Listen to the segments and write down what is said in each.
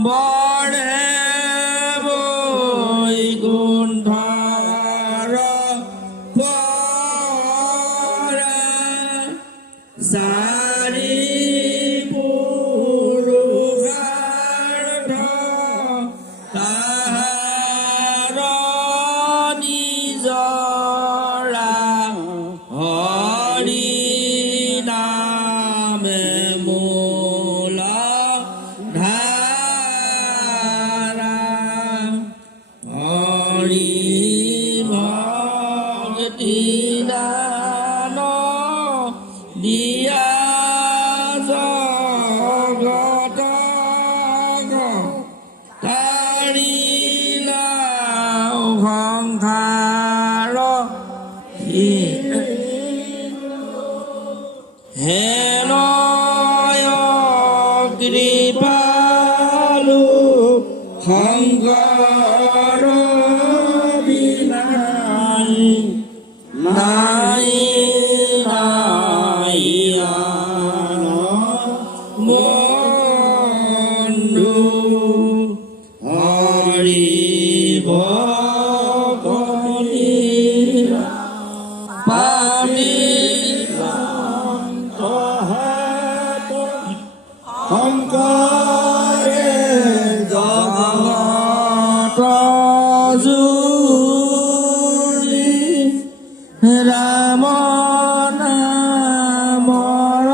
বৰে বৈকুণ্ঠৰ পৰা চাৰি পুৰুষাৰ্থ তাহাৰ নিজৰা হৰি নামে মূল ধাৰা হৰি ভক্তি দান দিয়া জগত তাৰিলাও সংসাৰ হেনয় কৃপালু শংকৰ বিনাই নাই নাই আন বন্ধু হৰি ভকতি পামি শংকৰে জগত জুৰি ৰাম নামৰ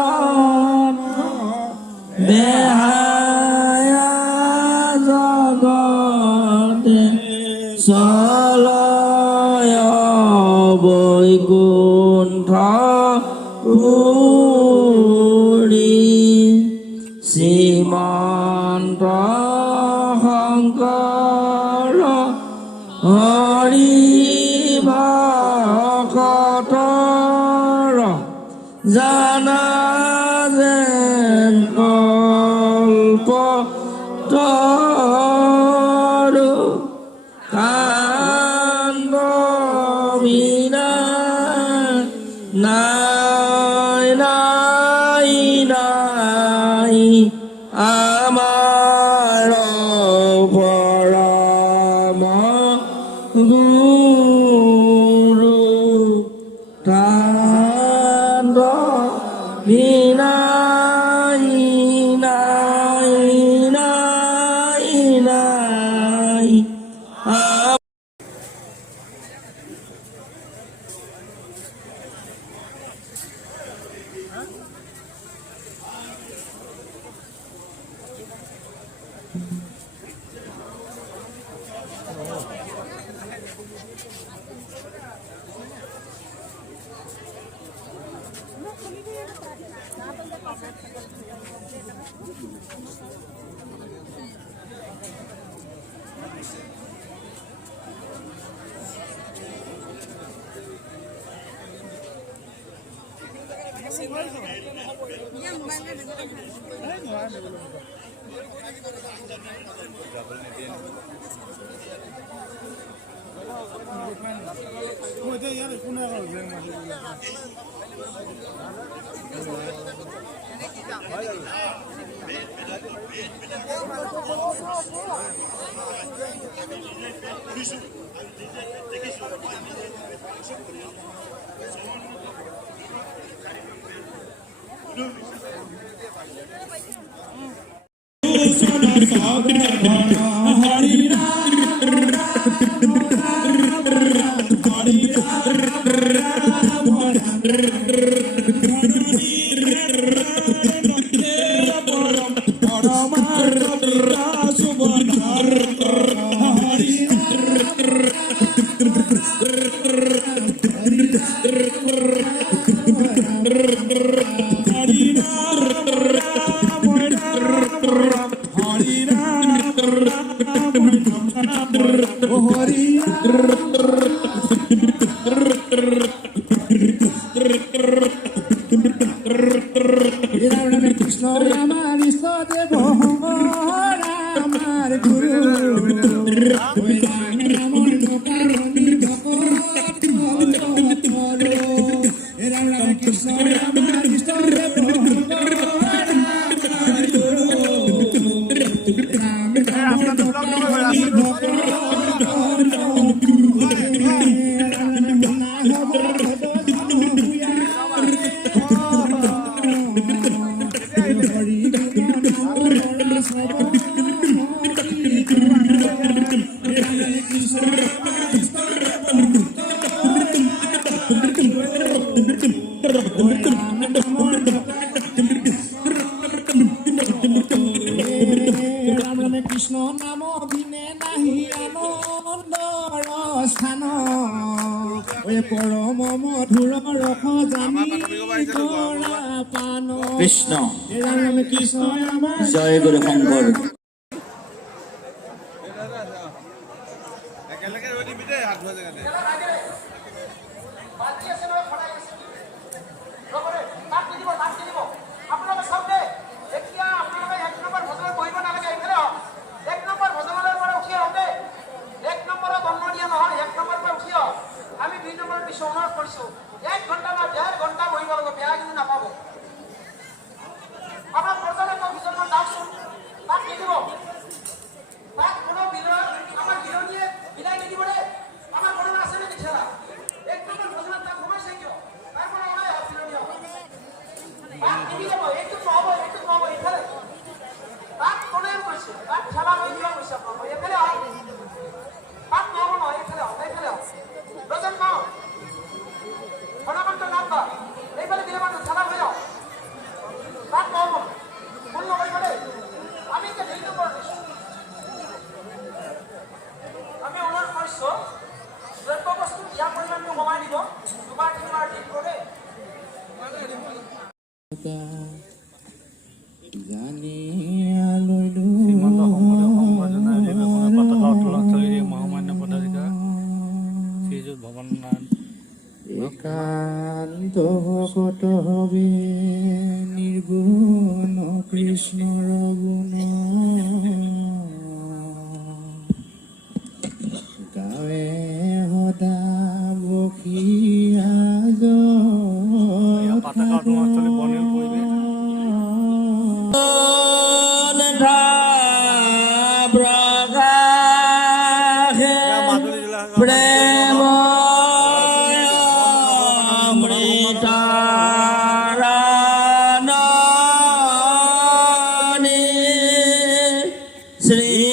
বেহায়া জগতে চলয় বৈকুণ্ঠ পুৰি শ্ৰীমন্ত শংকৰ হৰি ভকতৰ জানা যেন কল্প তৰু কাণ্ড বিনা নাই নাই নাই আমাৰ পৰম গুৰু কাণ্ড বিনাই নাই নাই নাই ৰাম ৰামে কৃষ্ণ নাম বিনে নাহি আনন্দৰ স্থান পৰম মধুৰ ৰস জানি কৰা পান কৃষ্ণ ৰাম ৰামে কৃষ্ণ আমাৰ জয় গুৰু শংকৰ একেলগে ৰৈ দিবি দেই হাত ধোৱা জেগাতে আমি 2 নম্বৰ বিশ্বনাথ কৰিছো 1 ঘণ্টা বা 1.5 ঘণ্টা বহিব লাগিব বেয়া কিন্তু নাপাব আপোনাৰ পৰ্যটক অফিচৰ দাওচোন তাক নিদিব তাক কোনো আমাৰ বিৰোধীয়ে বিলাই নিদিব দে আমাৰ কোনো আছে নেকি খেলা 1 নম্বৰ ভোজনত তাক সোমাইছে কিয় তাৰ পৰা ওলাই আহ বিৰোধী তাক নিদিব এইটো নহব এইফালে তাক কোনে কৈছে তাক খেলা হৈ দিব কৈছে আপোনালোক এইফালে আহ তাক নহব নহয় এইফালে আহ রজন নাও ফলাফলটা নাম দাও এইবারে দিলে মানুষ খেলা হয়ে যাও তার নাম বললো ওইবারে আমি যে ভিন্ন করতেছি আমি অনুরোধ করছো দ্রব্য বস্তু দিয়া পরিমাণটো কমাই দিব দুবাৰ ঠিক কৰে জানি আলৈলো শ্ৰীমন্ত শংকৰদেৱ সংবৰ্ধনা অধিৱেশনৰ পতাকা উত্তোলনস্থলীৰে মহামান্য পদাধিকাৰ শ্ৰীযুত ভৱননাথ একান্ত ভকত হবে নিৰ্গুণ কৃষ্ণৰ গুণ গাৱে সদা বসিয়া পতাকা উত্তোলনস্থলী বৰ্ণিল পৰিৱেশ প্ৰেম শ্ৰী